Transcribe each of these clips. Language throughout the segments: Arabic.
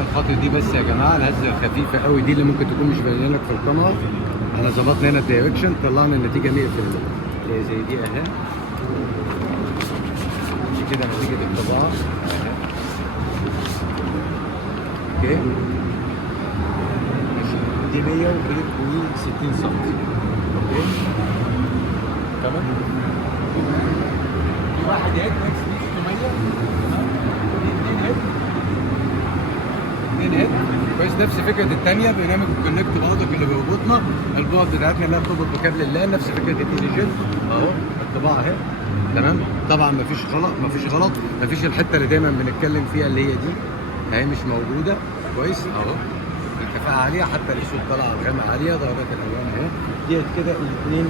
عشان خاطر دي بس يا جماعه الهزه الخفيفه قوي دي اللي ممكن تكون مش باينه لك في الكاميرا. احنا ظبطنا هنا الدايركشن، طلعنا النتيجه 100%. اللي زي دي اهي، دي كده نتيجه الطباعه اهي. اوكي ماشي، دي 100 ودي 60 سم. اوكي تمام. دي واحد هيد اكس دي 600 تمام. دي 2 هيد، 2 هيد كويس. نفس فكره الثانيه برنامج الكونكت برضك اللي بيربطنا البعد بتاعتنا اللي بتربط بكابل اللان، نفس فكره الايزي جيت اهو الطباعه اهي تمام. طبعا مفيش الحته اللي دايما بنتكلم فيها اللي هي دي اهي مش موجوده كويس اهو. الكفاءه عاليه، حتى الاسود طالعه الغامق عاليه، درجات الالوان اهي ديت كده الاثنين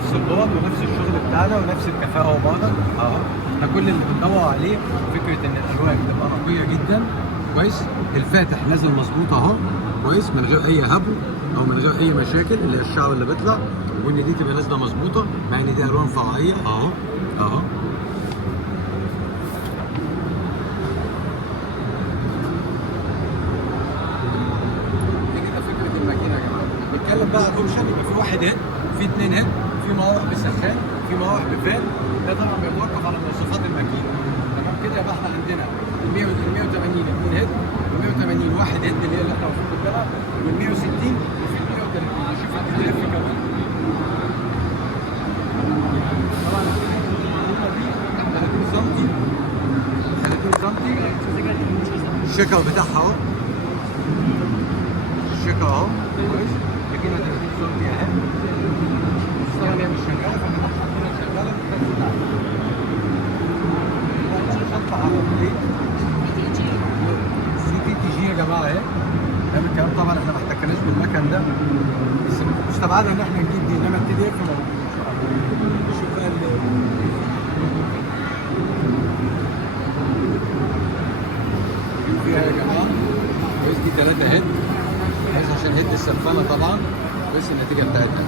نفس البعد ونفس الشغل بتاعنا ونفس الكفاءه وبعضك اهو. احنا كل اللي بندور عليه فكره ان الالوان تبقى نقيه جدا كويس، الفاتح نازل مظبوط اهو كويس من غير اي هبل او من غير اي مشاكل اللي هي الشعر اللي بيطلع، وان دي تبقى نازله مظبوطه مع ان دي الوان فرعيه اهو اهو. دي كده فكره الماكينه يا جماعه. نتكلم بقى على الاوبشن، يبقى في واحد هيد، في 2 هيد، في مراوح بسخان، في مراوح بفان. ده طبعا بيتوقف على مواصفات الماكينه تمام كده. يبقى احنا عندنا ال 180 2 هيد، ال 180 واحد هيد اللي هي اللي احنا واقفين قدامها، وال 160 وفي ال 130. نشوف الدي اف كمان. طبعا دي 30 سم، 30 سم الشكل بتاعها اهو، الشكل اهو كويس. الماكينه 30 سم اهي، الثانيه مش شغاله فاحنا حاطينها شغاله سي تي تي جي يا جماعه اهي. ده الكلام طبعا احنا ما احتكناش بالمكن ده، بس مستبعده ان احنا نجيب دي، انما التي دي اف موجود ان شاء الله. نشوف بقى فيها يا جماعه كويس. دي 3 هيد بحيث عشان هيد السلفانه طبعا كويس النتيجه بتاعتها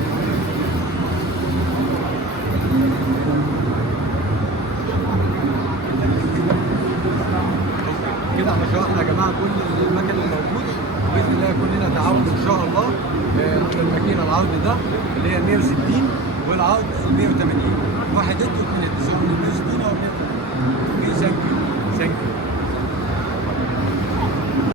كده. احنا شرحنا يا جماعه كل المكن اللي موجود، باذن الله يكون لنا تعاون ان شاء الله على الماكينه. العرض ده اللي هي 160 والعرض 180، واحد هيد واثنين هيد، سواء من 160 او 180. ثانك يو.